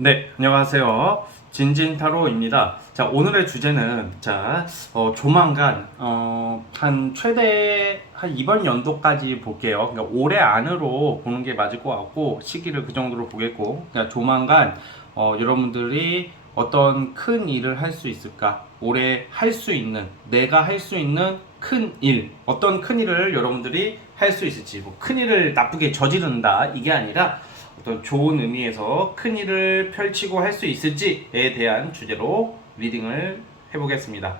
네, 안녕하세요. 진진타로입니다. 자, 오늘의 주제는, 조만간, 한 최대, 한 이번 연도까지 볼게요. 그러니까 올해 안으로 보는 게 맞을 것 같고, 시기를 그 정도로 보겠고, 그러니까 조만간, 여러분들이 어떤 큰 일을 할 수 있을까? 올해 할 수 있는, 내가 할 수 있는 큰 일, 어떤 큰 일을 여러분들이 할 수 있을지, 뭐, 큰 일을 나쁘게 저지른다, 이게 아니라, 어떤 좋은 의미에서 큰 일을 펼치고 할 수 있을지에 대한 주제로 리딩을 해보겠습니다.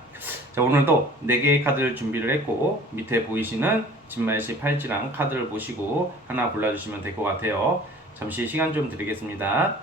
자, 오늘도 4개의 카드를 준비를 했고 밑에 보이시는 진말시 팔찌랑 카드를 보시고 하나 골라주시면 될 것 같아요. 잠시 시간 좀 드리겠습니다.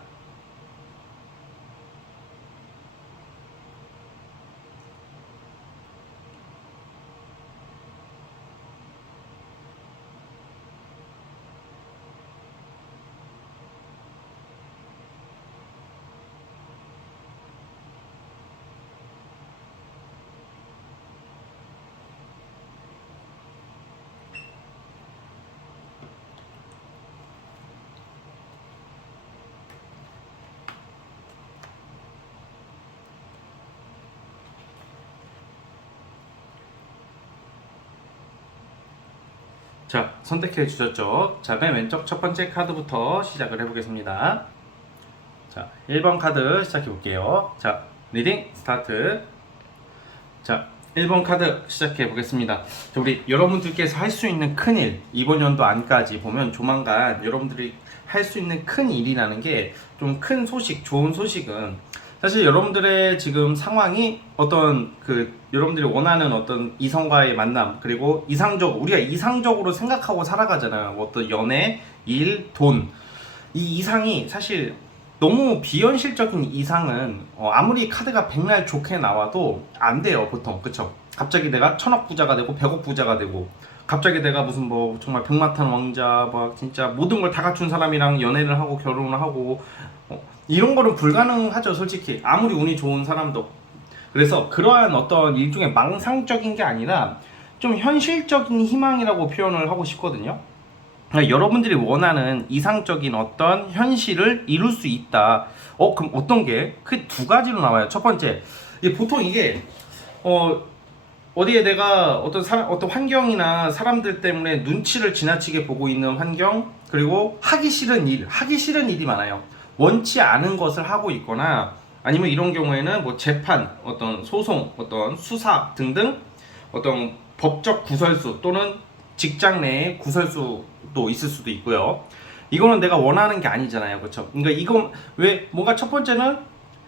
자, 선택해 주셨죠? 자, 맨 왼쪽 첫 번째 카드부터 시작을 해보겠습니다. 자, 1번 카드 시작해 볼게요. 자, 리딩 스타트. 자, 1번 카드 시작해 보겠습니다. 자, 우리 여러분들께서 할 수 있는 큰일, 이번 연도 안까지 보면 조만간 여러분들이 할 수 있는 큰 일이라는 게 좀 큰 소식, 좋은 소식은 사실 여러분들의 지금 상황이 어떤 여러분들이 원하는 어떤 이성과의 만남, 그리고 우리가 이상적으로 생각하고 살아가잖아요. 뭐 어떤 연애, 일, 돈. 이 이상이 사실 너무 비현실적인 이상은 아무리 카드가 백날 좋게 나와도 안 돼요, 보통. 그쵸? 갑자기 내가 천억 부자가 되고 백억 부자가 되고, 갑자기 내가 무슨 뭐 정말 백마탄 왕자 막 진짜 모든 걸 다 갖춘 사람이랑 연애를 하고 결혼을 하고, 이런 거는 불가능하죠, 솔직히. 아무리 운이 좋은 사람도. 그래서 그러한 어떤 일종의 망상적인 게 아니라 좀 현실적인 희망이라고 표현을 하고 싶거든요. 그러니까 여러분들이 원하는 이상적인 어떤 현실을 이룰 수 있다. 그럼 어떤 게? 그 두 가지로 나와요. 첫 번째, 보통 이게 어디에 내가 어떤 환경이나 사람들 때문에 눈치를 지나치게 보고 있는 환경, 그리고 하기 싫은 일이 많아요. 원치 않은 것을 하고 있거나, 아니면 이런 경우에는 뭐 재판, 어떤 소송, 어떤 수사 등등 어떤 법적 구설수 또는 직장 내에 구설수도 있을 수도 있고요. 이거는 내가 원하는 게 아니잖아요, 그렇죠? 그러니까 이거 왜 뭔가 첫 번째는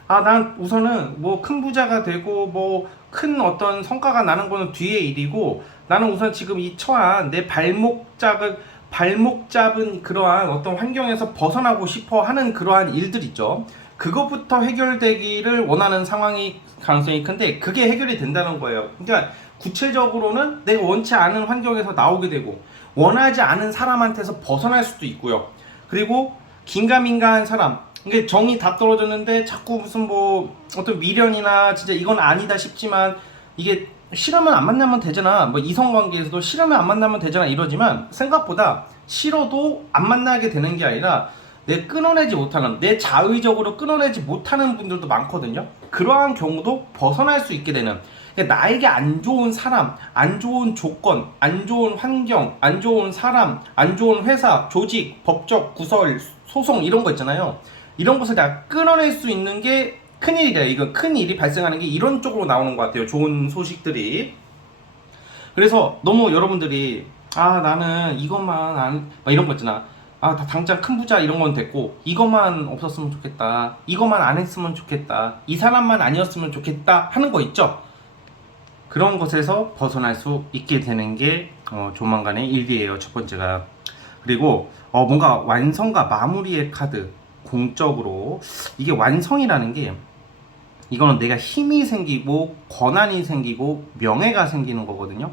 난 우선은 뭐 큰 부자가 되고 뭐 큰 어떤 성과가 나는 거는 뒤의 일이고, 나는 우선 지금 이 처한 내 발목 잡은 그러한 어떤 환경에서 벗어나고 싶어 하는 그러한 일들 있죠. 그것부터 해결되기를 원하는 상황이 가능성이 큰데, 그게 해결이 된다는 거예요. 그러니까 구체적으로는 내가 원치 않은 환경에서 나오게 되고 원하지 않은 사람한테서 벗어날 수도 있고요. 그리고 긴가민가한 사람, 이게 정이 다 떨어졌는데 자꾸 무슨 뭐 어떤 미련이나 진짜 이건 아니다 싶지만, 이게 싫으면 안 만나면 되잖아, 뭐 이성관계에서도 싫으면 안 만나면 되잖아 이러지만, 생각보다 싫어도 안 만나게 되는 게 아니라 내 자의적으로 끊어내지 못하는 분들도 많거든요. 그러한 경우도 벗어날 수 있게 되는, 그러니까 나에게 안 좋은 사람, 안 좋은 조건, 안 좋은 환경, 안 좋은 사람, 안 좋은 회사, 조직, 법적 구설, 소송 이런 거 있잖아요. 이런 것을 다 끊어낼 수 있는 게 큰일이래요. 이건 큰일이 발생하는 게 이런 쪽으로 나오는 것 같아요, 좋은 소식들이. 그래서 너무 여러분들이 나는 이것만 막 이런 거 있잖아. 당장 큰 부자 이런 건 됐고 이것만 없었으면 좋겠다, 이것만 안 했으면 좋겠다, 이 사람만 아니었으면 좋겠다 하는 거 있죠. 그런 것에서 벗어날 수 있게 되는 게 조만간의 일이에요, 첫 번째가. 그리고 뭔가 완성과 마무리의 카드, 공적으로 이게 완성이라는 게, 이거는 내가 힘이 생기고 권한이 생기고 명예가 생기는 거거든요.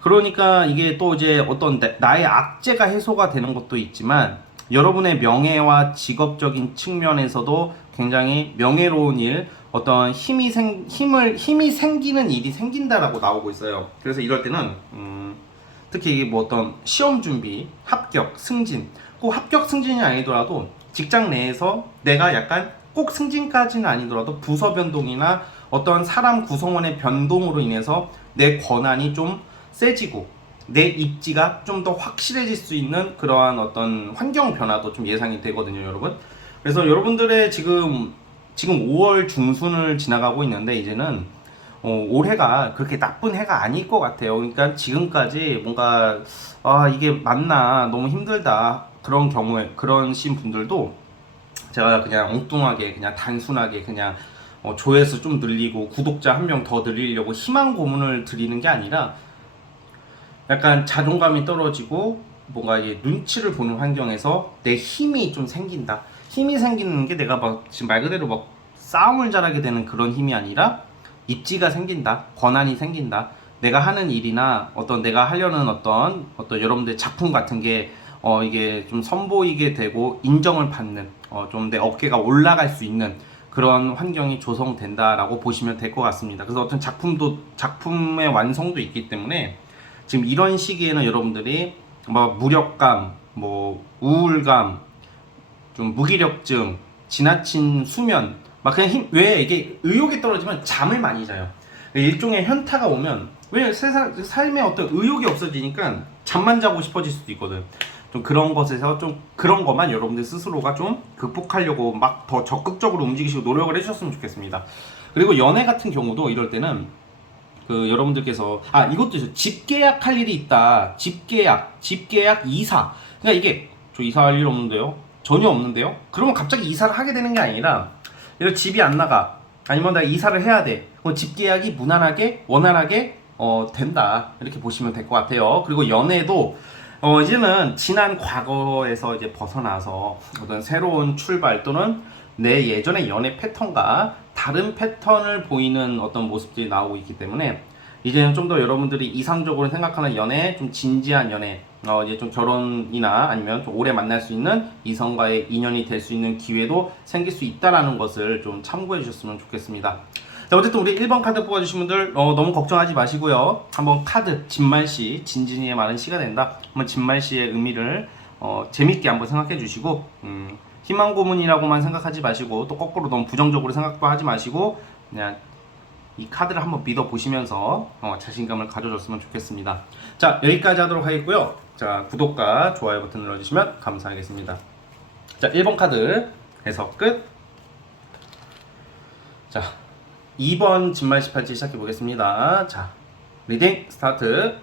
그러니까 이게 또 이제 어떤 나의 악재가 해소가 되는 것도 있지만, 여러분의 명예와 직업적인 측면에서도 굉장히 명예로운 일, 어떤 힘이 생기는 일이 생긴다라고 나오고 있어요. 그래서 이럴 때는 특히 이게 뭐 어떤 시험 준비, 합격, 승진, 꼭 합격 승진이 아니더라도 직장 내에서 내가 약간 꼭 승진까지는 아니더라도 부서 변동이나 어떤 사람 구성원의 변동으로 인해서 내 권한이 좀 세지고 내 입지가 좀 더 확실해질 수 있는 그러한 어떤 환경 변화도 좀 예상이 되거든요, 여러분. 그래서 여러분들의 지금 5월 중순을 지나가고 있는데 이제는 올해가 그렇게 나쁜 해가 아닐 것 같아요. 그러니까 지금까지 뭔가 이게 맞나 너무 힘들다 그런 경우에 그런 신 분들도 제가 그냥 엉뚱하게 그냥 단순하게 그냥 조회수 좀 늘리고 구독자 한 명 더 늘리려고 희망 고문을 드리는 게 아니라 약간 자존감이 떨어지고 뭔가 이게 눈치를 보는 환경에서 내 힘이 좀 생긴다. 힘이 생기는 게 내가 막 지금 말 그대로 막 싸움을 잘하게 되는 그런 힘이 아니라 입지가 생긴다. 권한이 생긴다. 내가 하는 일이나 어떤 내가 하려는 어떤 여러분들 작품 같은 게 이게 좀 선보이게 되고 인정을 받는 좀 내 어깨가 올라갈 수 있는 그런 환경이 조성된다라고 보시면 될 것 같습니다. 그래서 어떤 작품의 완성도 있기 때문에 지금 이런 시기에는 여러분들이 뭐 무력감, 뭐 우울감, 좀 무기력증, 지나친 수면, 막 그냥 왜 이게 의욕이 떨어지면 잠을 많이 자요. 일종의 현타가 오면 왜 삶에 어떤 의욕이 없어지니까 잠만 자고 싶어질 수도 있거든. 좀 그런 것에서 좀 그런 것만 여러분들 스스로가 좀 극복하려고 막 더 적극적으로 움직이시고 노력을 해주셨으면 좋겠습니다. 그리고 연애 같은 경우도 이럴 때는 여러분들께서 이것도 있어요. 집 계약할 일이 있다. 집 계약 이사. 그러니까 이게 저 이사할 일 없는데요. 전혀 없는데요. 그러면 갑자기 이사를 하게 되는 게 아니라 이런 집이 안 나가. 아니면 내가 이사를 해야 돼. 그럼 집 계약이 무난하게 원활하게 된다. 이렇게 보시면 될 것 같아요. 그리고 연애도 이제는 지난 과거에서 이제 벗어나서 어떤 새로운 출발 또는 내 예전의 연애 패턴과 다른 패턴을 보이는 어떤 모습들이 나오고 있기 때문에 이제는 좀 더 여러분들이 이상적으로 생각하는 연애, 좀 진지한 연애, 이제 좀 결혼이나 아니면 좀 오래 만날 수 있는 이성과의 인연이 될 수 있는 기회도 생길 수 있다라는 것을 좀 참고해 주셨으면 좋겠습니다. 자, 어쨌든 우리 1번 카드 뽑아주신 분들 너무 걱정하지 마시고요. 한번 카드 진말시, 진진이의 말은 시가 된다. 한번 진말시의 의미를 재밌게 한번 생각해 주시고 희망 고문이라고만 생각하지 마시고 또 거꾸로 너무 부정적으로 생각도 하지 마시고 그냥 이 카드를 한번 믿어 보시면서 자신감을 가져줬으면 좋겠습니다. 자, 여기까지 하도록 하겠고요. 자, 구독과 좋아요 버튼 눌러주시면 감사하겠습니다. 자, 1번 카드 해석 끝. 자, 2번 진말시 팔찌 시작해 보겠습니다. 자, 리딩 스타트.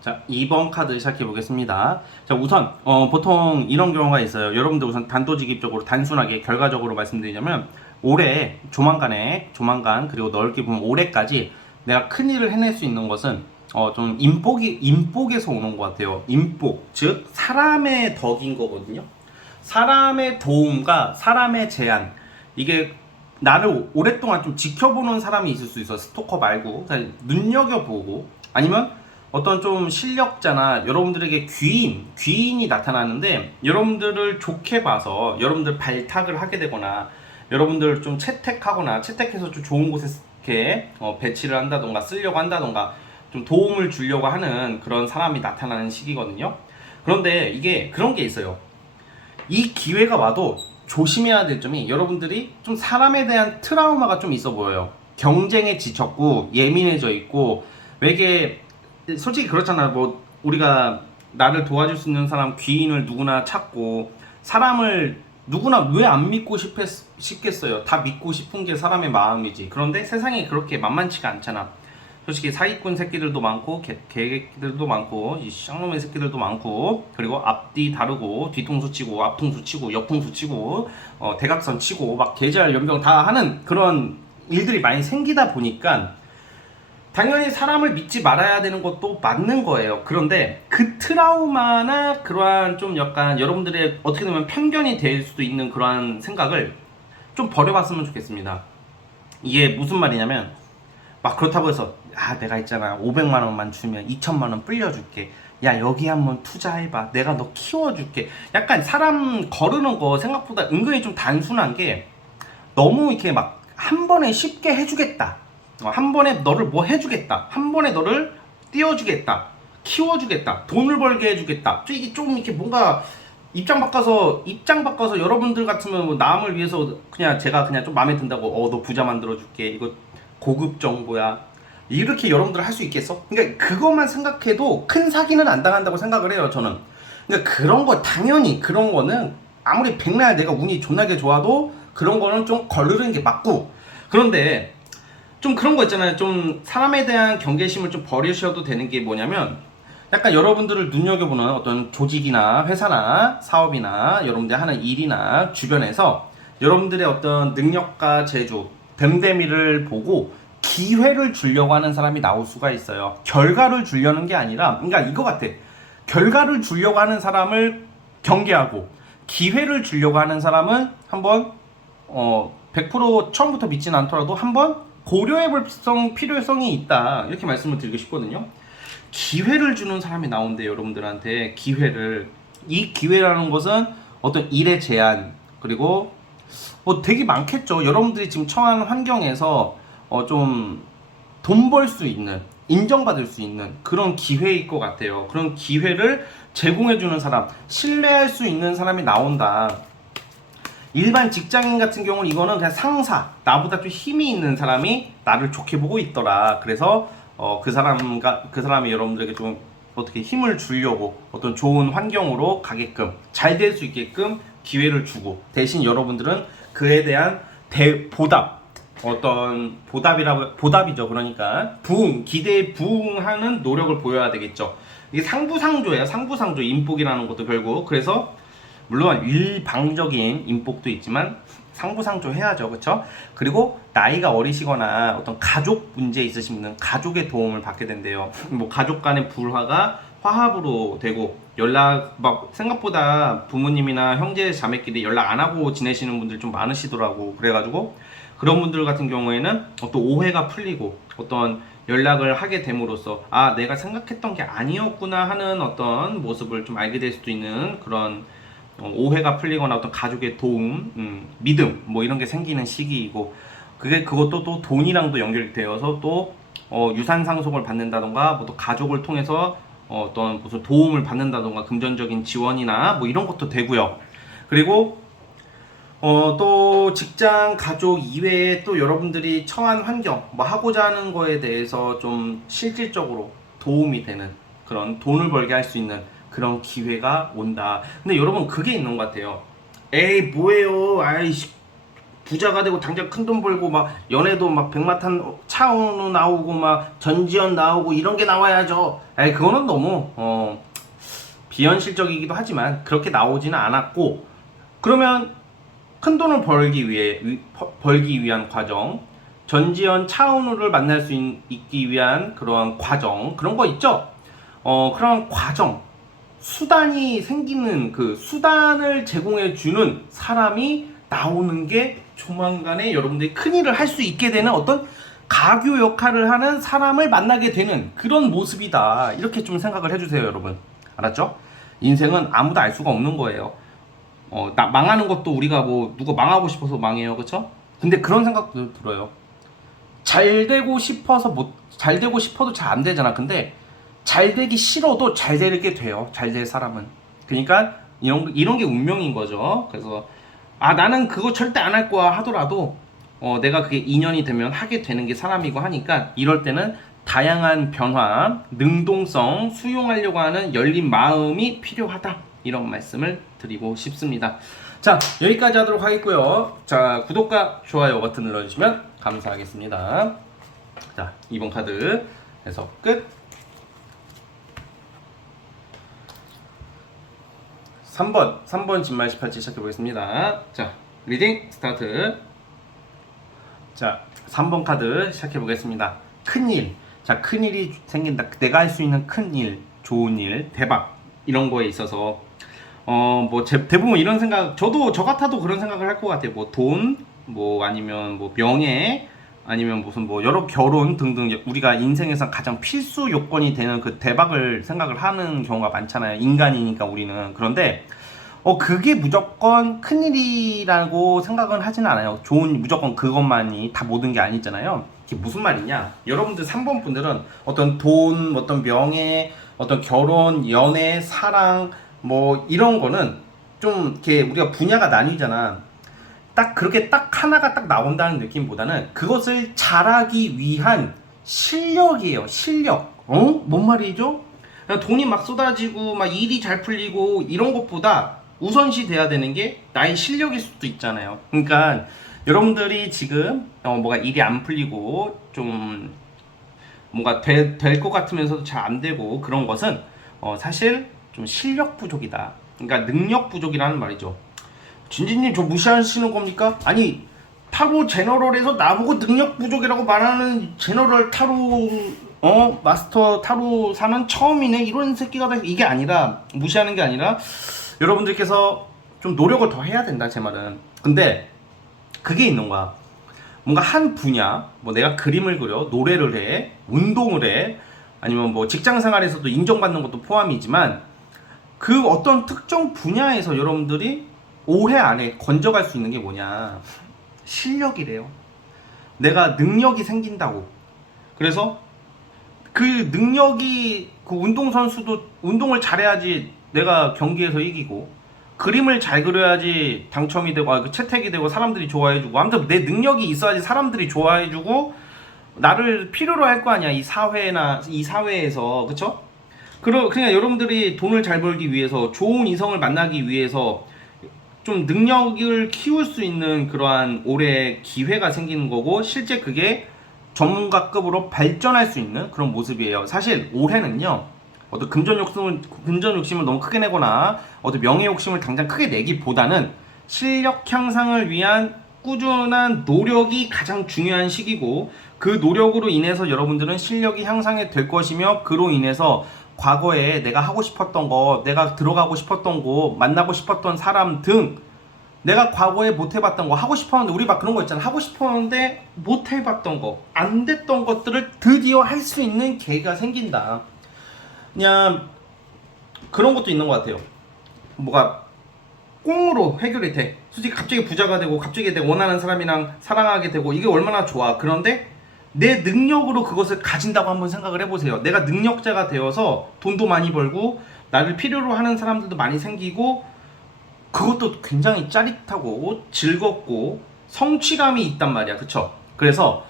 자, 2번 카드 시작해 보겠습니다. 자, 우선 보통 이런 경우가 있어요. 여러분들 우선 단도직입적으로 단순하게 결과적으로 말씀드리자면 올해 조만간 그리고 넓게 보면 올해까지 내가 큰 일을 해낼 수 있는 것은 좀 인복에서 오는 것 같아요. 인복, 즉 사람의 덕인 거거든요. 사람의 도움과 사람의 제안, 이게 나를 오랫동안 좀 지켜보는 사람이 있을 수 있어. 스토커 말고 그냥 눈여겨보고, 아니면 어떤 좀 실력자나 여러분들에게 귀인이 나타나는데 여러분들을 좋게 봐서 여러분들 발탁을 하게 되거나 여러분들 좀 채택해서 좀 좋은 곳에 이렇게 배치를 한다던가 쓰려고 한다던가 좀 도움을 주려고 하는 그런 사람이 나타나는 시기거든요. 그런데 이게 그런 게 있어요. 이 기회가 와도 조심해야 될 점이, 여러분들이 좀 사람에 대한 트라우마가 좀 있어 보여요. 경쟁에 지쳤고 예민해져 있고, 왜 이게 솔직히 그렇잖아. 뭐 우리가 나를 도와줄 수 있는 사람, 귀인을 누구나 찾고, 사람을 누구나 왜 안 믿고 싶겠어요. 다 믿고 싶은 게 사람의 마음이지. 그런데 세상이 그렇게 만만치가 않잖아. 솔직히 사기꾼 새끼들도 많고 개새끼들도 많고 이 쌍놈의 새끼들도 많고, 그리고 앞뒤 다르고 뒤통수 치고 앞통수 치고 옆통수 치고 대각선 치고 막 계절 연병 다 하는 그런 일들이 많이 생기다 보니까 당연히 사람을 믿지 말아야 되는 것도 맞는 거예요. 그런데 그 트라우마나 그러한 좀 약간 여러분들의 어떻게 보면 편견이 될 수도 있는 그러한 생각을 좀 버려봤으면 좋겠습니다. 이게 무슨 말이냐면, 막 그렇다고 해서 내가 있잖아 500만 원만 주면 2천만 원 불려줄게, 야 여기 한번 투자해봐, 내가 너 키워줄게. 약간 사람 거르는 거 생각보다 은근히 좀 단순한 게, 너무 이렇게 막 한 번에 쉽게 해주겠다, 한 번에 너를 뭐 해주겠다, 한 번에 너를 띄워주겠다, 키워주겠다, 돈을 벌게 해주겠다, 이게 좀 이렇게 뭔가 입장 바꿔서 여러분들 같으면 뭐 남을 위해서 그냥 제가 그냥 좀 마음에 든다고 너 부자 만들어 줄게, 이거 고급 정보야, 이렇게 여러분들 할 수 있겠어? 그러니까 그것만 생각해도 큰 사기는 안 당한다고 생각을 해요, 저는. 그러니까 그런 거 당연히 그런 거는 아무리 백날 내가 운이 존나게 좋아도 그런 거는 좀 거르는 게 맞고, 그런데 좀 그런 거 있잖아요. 좀 사람에 대한 경계심을 좀 버리셔도 되는 게 뭐냐면, 약간 여러분들을 눈여겨보는 어떤 조직이나 회사나 사업이나 여러분들 하는 일이나 주변에서 여러분들의 어떤 능력과 재주, 됨됨이를 보고 기회를 주려고 하는 사람이 나올 수가 있어요. 결과를 주려는 게 아니라, 그러니까 이거 같아. 결과를 주려고 하는 사람을 경계하고 기회를 주려고 하는 사람은 한번 100% 처음부터 믿진 않더라도 한번 고려해볼 필요성이 있다, 이렇게 말씀을 드리고 싶거든요. 기회를 주는 사람이 나온대요, 여러분들한테. 이 기회라는 것은 어떤 일의 제한, 그리고 뭐 되게 많겠죠. 여러분들이 지금 처한 환경에서 좀 돈 벌 수 있는, 인정받을 수 있는 그런 기회일 것 같아요. 그런 기회를 제공해주는 사람, 신뢰할 수 있는 사람이 나온다. 일반 직장인 같은 경우는 이거는 그냥 상사, 나보다 좀 힘이 있는 사람이 나를 좋게 보고 있더라. 그래서 그 사람이 여러분들에게 좀 어떻게 힘을 주려고 어떤 좋은 환경으로 가게끔, 잘 될 수 있게끔 기회를 주고, 대신 여러분들은 그에 대한 어떤 보답이죠. 그러니까 기대에 부응하는 노력을 보여야 되겠죠. 이게 상부상조예요. 상부상조, 인복이라는 것도 결국. 그래서 물론 일방적인 인복도 있지만 상부상조 해야죠, 그렇죠? 그리고 나이가 어리시거나 어떤 가족 문제 있으신 분은 가족의 도움을 받게 된대요. 뭐 가족 간의 불화가 화합으로 되고, 생각보다 부모님이나 형제 자매끼리 연락 안 하고 지내시는 분들 좀 많으시더라고. 그래가지고 그런 분들 같은 경우에는 어떤 오해가 풀리고 어떤 연락을 하게 됨으로써 내가 생각했던 게 아니었구나 하는 어떤 모습을 좀 알게 될 수도 있는, 그런 오해가 풀리거나 어떤 가족의 도움, 믿음, 뭐 이런 게 생기는 시기이고, 그것도 또 돈이랑도 연결되어서 또 유산 상속을 받는다던가, 뭐 또 가족을 통해서 어떤 무슨 도움을 받는다던가, 금전적인 지원이나 뭐 이런 것도 되고요. 그리고 또 직장, 가족 이외에 또 여러분들이 처한 환경, 뭐 하고자 하는 거에 대해서 좀 실질적으로 도움이 되는, 그런 돈을 벌게 할 수 있는 그런 기회가 온다. 근데 여러분 그게 있는 것 같아요. 에이 뭐예요, 아이씨, 부자가 되고 당장 큰 돈 벌고 막 연애도 막 백마탄 차은우 나오고 막 전지현 나오고 이런 게 나와야죠. 에이 그거는 너무 비현실적이기도 하지만 그렇게 나오지는 않았고, 그러면 큰 돈을 벌기 위한 과정, 전지현 차은우를 만날 수 있기 위한 그런 과정, 그런 거 있죠. 그런 과정, 수단이 생기는, 그 수단을 제공해 주는 사람이 나오는 게 조만간에 여러분들이 큰일을 할 수 있게 되는 어떤 가교 역할을 하는 사람을 만나게 되는 그런 모습이다, 이렇게 좀 생각을 해주세요, 여러분. 알았죠? 인생은 아무도 알 수가 없는 거예요. 망하는 것도 우리가 뭐 누가 망하고 싶어서 망해요, 그쵸? 근데 그런 생각도 들어요. 잘 되고 싶어도 잘 안 되잖아. 근데 잘 되기 싫어도 잘 되게 돼요, 잘 될 사람은. 그러니까 이런 게 운명인 거죠. 그래서 나는 그거 절대 안 할 거야 하더라도 내가 그게 인연이 되면 하게 되는 게 사람이고 하니까, 이럴 때는 다양한 변화, 능동성, 수용하려고 하는 열린 마음이 필요하다, 이런 말씀을 드리고 싶습니다. 자, 여기까지 하도록 하겠고요. 자, 구독과 좋아요 버튼 눌러주시면 감사하겠습니다. 자, 2번 카드 해석 끝. 3번 진말 18지 시작해보겠습니다. 자, 리딩 스타트. 자, 3번 카드 시작해보겠습니다. 큰일. 자, 큰일이 생긴다. 내가 할 수 있는 큰일, 좋은 일, 대박, 이런 거에 있어서 대부분 이런 생각, 저 같아도 그런 생각을 할 것 같아요. 뭐 돈, 뭐 아니면 뭐 명예, 아니면 무슨 뭐 여러 결혼 등등, 우리가 인생에서 가장 필수 요건이 되는 그 대박을 생각을 하는 경우가 많잖아요. 인간이니까 우리는. 그런데 그게 무조건 큰일이라고 생각은 하지는 않아요. 무조건 그것만이 다 모든 게 아니잖아요. 이게 무슨 말이냐? 여러분들 3번 분들은 어떤 돈, 어떤 명예, 어떤 결혼, 연애, 사랑, 뭐 이런 거는 좀 이렇게 우리가 분야가 나뉘잖아. 딱 그렇게 딱 하나가 딱 나온다는 느낌보다는 그것을 잘하기 위한 실력이에요. 실력. 뭔 말이죠? 그냥 돈이 막 쏟아지고 막 일이 잘 풀리고 이런 것보다 우선시 돼야 되는 게 나의 실력일 수도 있잖아요. 그러니까 여러분들이 지금 뭐가 일이 안 풀리고 좀 뭔가 될 것 같으면서도 잘 안 되고 그런 것은 사실 좀 실력 부족이다. 그러니까 능력 부족이라는 말이죠. 진진님 저 무시하시는 겁니까? 아니 타로 제너럴에서 나보고 능력 부족이라고 말하는 제너럴 타로 마스터 타로사는 처음이네 이런 새끼가 다 이게 아니라 무시하는 게 아니라 여러분들께서 좀 노력을 더 해야 된다 제 말은. 근데 그게 있는 거야. 뭔가 한 분야 뭐 내가 그림을 그려 노래를 해 운동을 해 아니면 뭐 직장 생활에서도 인정받는 것도 포함이지만 그 어떤 특정 분야에서 여러분들이 올해 안에 건져갈 수 있는 게 뭐냐 실력이래요. 내가 능력이 생긴다고. 그래서 그 능력이 그 운동선수도 운동을 잘해야지 내가 경기에서 이기고 그림을 잘 그려야지 당첨이 되고 채택이 되고 사람들이 좋아해주고 아무튼 내 능력이 있어야지 사람들이 좋아해주고 나를 필요로 할 거 아니야 이 사회나 이 사회에서. 그쵸? 그러니까 여러분들이 돈을 잘 벌기 위해서 좋은 이성을 만나기 위해서 좀 능력을 키울 수 있는 그러한 올해 기회가 생기는 거고 실제 그게 전문가급으로 발전할 수 있는 그런 모습이에요. 사실 올해는요 어떤 금전 욕심을 너무 크게 내거나 어떤 명예 욕심을 당장 크게 내기보다는 실력 향상을 위한 꾸준한 노력이 가장 중요한 시기고 그 노력으로 인해서 여러분들은 실력이 향상이 될 것이며 그로 인해서 과거에 내가 하고 싶었던 거, 내가 들어가고 싶었던 거, 만나고 싶었던 사람 등 내가 과거에 못 해봤던 거, 하고 싶었는데 우리 막 그런 거 있잖아. 하고 싶었는데 못 해봤던 거, 안 됐던 것들을 드디어 할 수 있는 계기가 생긴다. 그냥 그런 것도 있는 것 같아요. 뭐가 꽁으로 해결이 돼. 솔직히 갑자기 부자가 되고 갑자기 내가 원하는 사람이랑 사랑하게 되고 이게 얼마나 좋아. 그런데 내 능력으로 그것을 가진다고 한번 생각을 해보세요. 내가 능력자가 되어서 돈도 많이 벌고 나를 필요로 하는 사람들도 많이 생기고 그것도 굉장히 짜릿하고 즐겁고 성취감이 있단 말이야. 그쵸? 그래서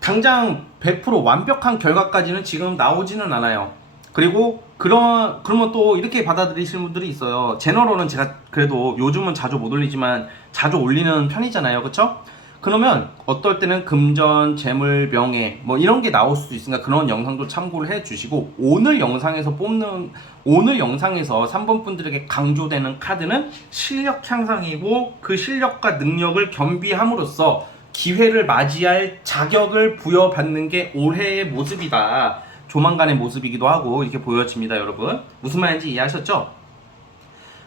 당장 100% 완벽한 결과까지는 지금 나오지는 않아요. 그리고 그러면 또 이렇게 받아들이시는 분들이 있어요. 제너럴은 제가 그래도 요즘은 자주 못 올리지만 자주 올리는 편이잖아요. 그쵸? 그러면 어떨 때는 금전, 재물, 명예 뭐 이런 게 나올 수도 있으니까 그런 영상도 참고를 해 주시고 오늘 영상에서 3번 분들에게 강조되는 카드는 실력 향상이고 그 실력과 능력을 겸비함으로써 기회를 맞이할 자격을 부여받는 게 올해의 모습이다. 조만간의 모습이기도 하고 이렇게 보여집니다. 여러분 무슨 말인지 이해하셨죠?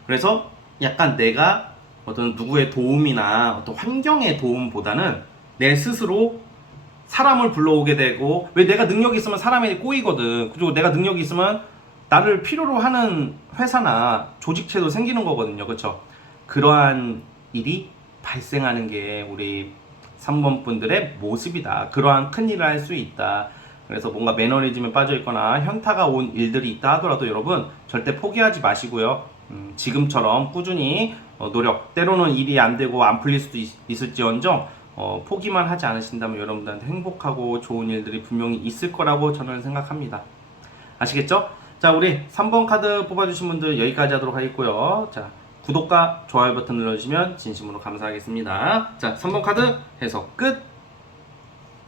그래서 약간 내가 어떤 누구의 도움이나 어떤 환경의 도움보다는 내 스스로 사람을 불러오게 되고 왜 내가 능력이 있으면 사람이 꼬이거든. 그리고 내가 능력이 있으면 나를 필요로 하는 회사나 조직체도 생기는 거거든요. 그쵸? 그러한 일이 발생하는 게 우리 3번 분들의 모습이다. 그러한 큰 일을 할 수 있다. 그래서 뭔가 매너리즘에 빠져 있거나 현타가 온 일들이 있다 하더라도 여러분 절대 포기하지 마시고요. 지금처럼 꾸준히 노력, 때로는 일이 안 되고 안 풀릴 수도 있을지언정 포기만 하지 않으신다면 여러분들한테 행복하고 좋은 일들이 분명히 있을 거라고 저는 생각합니다. 아시겠죠? 자, 우리 3번 카드 뽑아주신 분들 여기까지 하도록 하겠고요. 자, 구독과 좋아요 버튼 눌러주시면 진심으로 감사하겠습니다. 자, 3번 카드 해석 끝!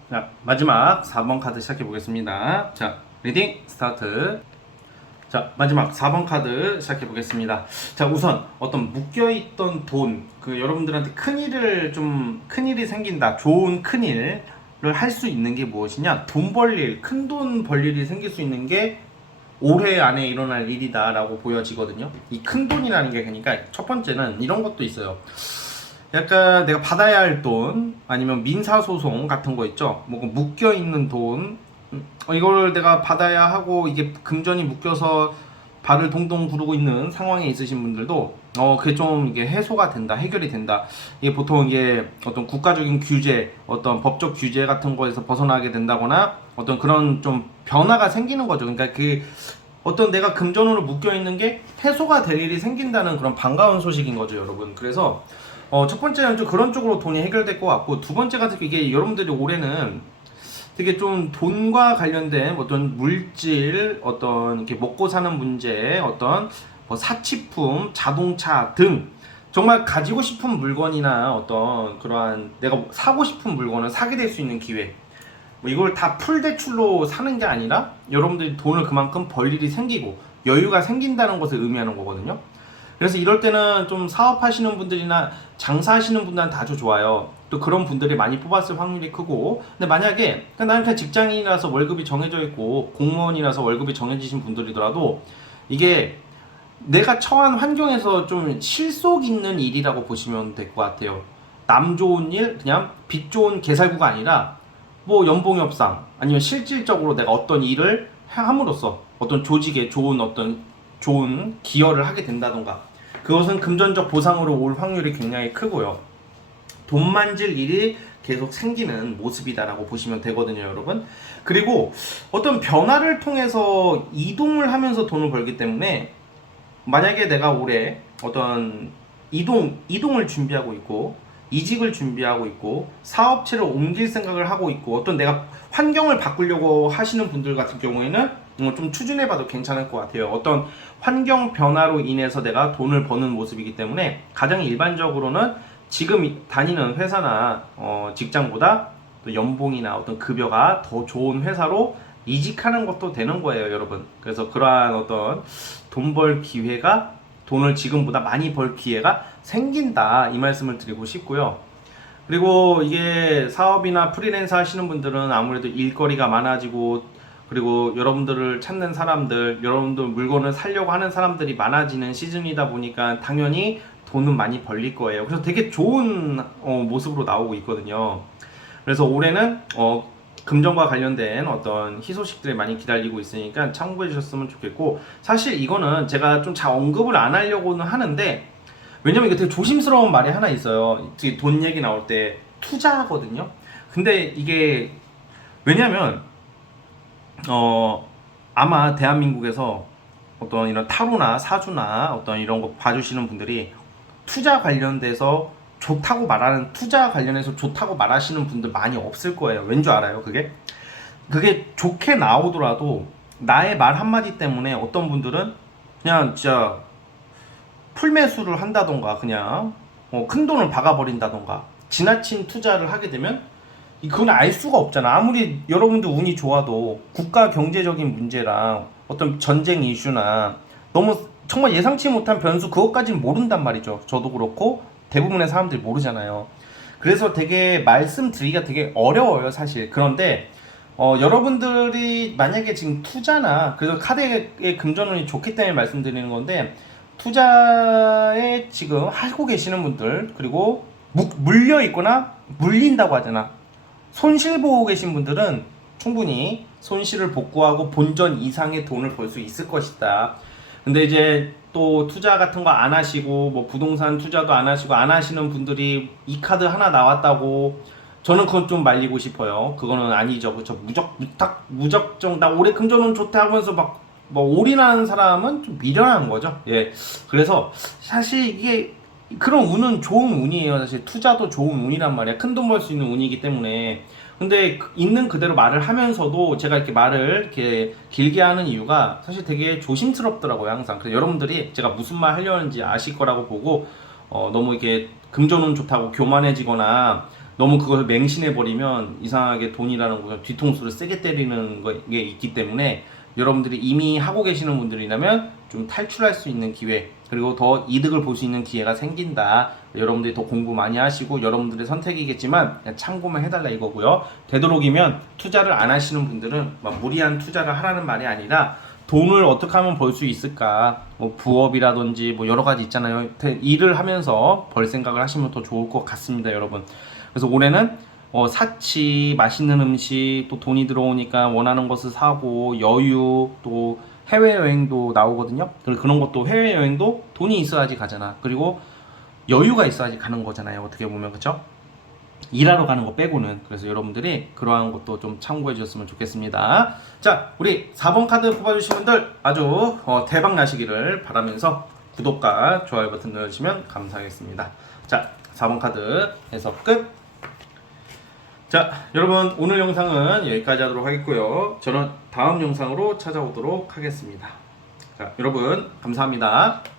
자, 마지막 4번 카드 시작해 보겠습니다. 자, 리딩 스타트. 자, 마지막 4번 카드 시작해 보겠습니다. 자, 우선 어떤 묶여있던 돈, 그 여러분들한테 큰일이 생긴다, 좋은 큰일을 할 수 있는 게 무엇이냐? 돈 벌 일, 큰 돈 벌 일이 생길 수 있는 게 올해 안에 일어날 일이다 라고 보여지거든요. 이 큰 돈이라는 게 그러니까 첫 번째는 이런 것도 있어요. 약간 내가 받아야 할 돈, 아니면 민사소송 같은 거 있죠. 뭐 묶여있는 돈, 이걸 내가 받아야 하고 이게 금전이 묶여서 발을 동동 구르고 있는 상황에 있으신 분들도 그게 좀 이게 해소가 된다, 해결이 된다. 이게 보통 이게 어떤 국가적인 규제, 어떤 법적 규제 같은 거에서 벗어나게 된다거나 어떤 그런 좀 변화가 생기는 거죠. 그러니까 그 어떤 내가 금전으로 묶여있는 게 해소가 될 일이 생긴다는 그런 반가운 소식인 거죠, 여러분. 그래서 첫 번째는 좀 그런 쪽으로 돈이 해결될 것 같고, 두 번째 같은 게 이게 여러분들이 올해는 되게 좀 돈과 관련된 어떤 물질, 어떤 이렇게 먹고 사는 문제, 어떤 뭐 사치품, 자동차 등 정말 가지고 싶은 물건이나 어떤 그러한 내가 사고 싶은 물건을 사게 될 수 있는 기회, 뭐 이걸 다 풀 대출로 사는 게 아니라 여러분들이 돈을 그만큼 벌 일이 생기고 여유가 생긴다는 것을 의미하는 거거든요. 그래서 이럴 때는 좀 사업하시는 분들이나 장사하시는 분들한테 아주 좋아요. 또 그런 분들이 많이 뽑았을 확률이 크고, 근데 만약에 나는 그냥 직장인이라서 월급이 정해져 있고 공무원이라서 월급이 정해지신 분들이더라도 이게 내가 처한 환경에서 좀 실속 있는 일이라고 보시면 될 것 같아요. 남 좋은 일, 그냥 빚 좋은 개살구가 아니라 뭐 연봉 협상 아니면 실질적으로 내가 어떤 일을 함으로써 어떤 조직에 좋은 기여를 하게 된다던가, 그것은 금전적 보상으로 올 확률이 굉장히 크고요. 돈 만질 일이 계속 생기는 모습이다라고 보시면 되거든요, 여러분. 그리고 어떤 변화를 통해서 이동을 하면서 돈을 벌기 때문에 만약에 내가 올해 어떤 이동을 준비하고 있고 이직을 준비하고 있고 사업체를 옮길 생각을 하고 있고 어떤 내가 환경을 바꾸려고 하시는 분들 같은 경우에는 좀 추진해봐도 괜찮을 것 같아요. 어떤 환경 변화로 인해서 내가 돈을 버는 모습이기 때문에 가장 일반적으로는 지금 다니는 회사나 직장보다 또 연봉이나 어떤 급여가 더 좋은 회사로 이직하는 것도 되는 거예요, 여러분. 그래서 그러한 어떤 돈 벌 기회가, 돈을 지금보다 많이 벌 기회가 생긴다, 이 말씀을 드리고 싶고요. 그리고 이게 사업이나 프리랜서 하시는 분들은 아무래도 일거리가 많아지고, 그리고 여러분들을 찾는 사람들, 여러분들 물건을 사려고 하는 사람들이 많아지는 시즌이다 보니까 당연히 돈은 많이 벌릴 거예요. 그래서 되게 좋은 모습으로 나오고 있거든요. 그래서 올해는 금전과 관련된 어떤 희소식들이 많이 기다리고 있으니까 참고해 주셨으면 좋겠고, 사실 이거는 제가 좀 잘 언급을 안 하려고는 하는데, 왜냐면 이게 되게 조심스러운 말이 하나 있어요. 돈 얘기 나올 때 투자하거든요. 근데 이게 왜냐면 아마 대한민국에서 어떤 이런 타로나 사주나 어떤 이런 거 봐주시는 분들이 투자 관련돼서 좋다고 말하는, 투자 관련해서 좋다고 말하시는 분들 많이 없을 거예요. 왠 줄 알아요? 그게 좋게 나오더라도 나의 말 한마디 때문에 어떤 분들은 그냥 진짜 풀매수를 한다던가 그냥 큰 돈을 박아버린다던가 지나친 투자를 하게 되면 그건 알 수가 없잖아. 아무리 여러분들 운이 좋아도 국가 경제적인 문제랑 어떤 전쟁 이슈나 너무 정말 예상치 못한 변수, 그것까지는 모른단 말이죠. 저도 그렇고 대부분의 사람들이 모르잖아요. 그래서 되게 말씀드리기가 되게 어려워요, 사실. 그런데 여러분들이 만약에 지금 투자나, 그래서 카드의 금전운이 좋기 때문에 말씀드리는 건데, 투자에 지금 하고 계시는 분들, 그리고 물려 있거나 물린다고 하잖아. 손실 보고 계신 분들은 충분히 손실을 복구하고 본전 이상의 돈을 벌 수 있을 것이다. 근데 이제 또 투자 같은 거 안 하시고 뭐 부동산 투자도 안 하시고 안 하시는 분들이 이 카드 하나 나왔다고, 저는 그건 좀 말리고 싶어요. 그거는 아니죠. 그렇죠. 무적정 나 올해 금전운 좋다 하면서 막 뭐 올인하는 사람은 좀 미련한 거죠. 예. 그래서 사실 이게 그런 운은 좋은 운이에요. 사실 투자도 좋은 운이란 말이야. 큰 돈 벌 수 있는 운이기 때문에. 근데 있는 그대로 말을 하면서도 제가 이렇게 말을 이렇게 길게 하는 이유가 사실 되게 조심스럽더라고요, 항상. 그래서 여러분들이 제가 무슨 말 하려는지 아실 거라고 보고 너무 이렇게 금전운 좋다고 교만해지거나 너무 그걸 맹신해버리면 이상하게 돈이라는 거 뒤통수를 세게 때리는 게 있기 때문에, 여러분들이 이미 하고 계시는 분들이라면 좀 탈출할 수 있는 기회, 그리고 더 이득을 볼 수 있는 기회가 생긴다. 여러분들이 더 공부 많이 하시고 여러분들의 선택이겠지만 그냥 참고만 해달라 이거고요. 되도록이면 투자를 안 하시는 분들은 막 무리한 투자를 하라는 말이 아니라 돈을 어떻게 하면 벌 수 있을까, 뭐 부업이라든지 뭐 여러 가지 있잖아요. 일을 하면서 벌 생각을 하시면 더 좋을 것 같습니다, 여러분. 그래서 올해는 사치, 맛있는 음식, 또 돈이 들어오니까 원하는 것을 사고, 여유, 또 해외여행도 나오거든요. 그런 것도, 해외여행도 돈이 있어야지 가잖아. 그리고 여유가 있어야지 가는 거잖아요, 어떻게 보면. 그쵸? 일하러 가는 거 빼고는. 그래서 여러분들이 그러한 것도 좀 참고해 주셨으면 좋겠습니다. 자, 우리 4번 카드 뽑아주신 분들 아주 대박 나시기를 바라면서 구독과 좋아요 버튼 눌러주시면 감사하겠습니다. 자, 4번 카드 해석 끝. 자, 여러분 오늘 영상은 여기까지 하도록 하겠고요. 저는 다음 영상으로 찾아오도록 하겠습니다. 자, 여러분 감사합니다.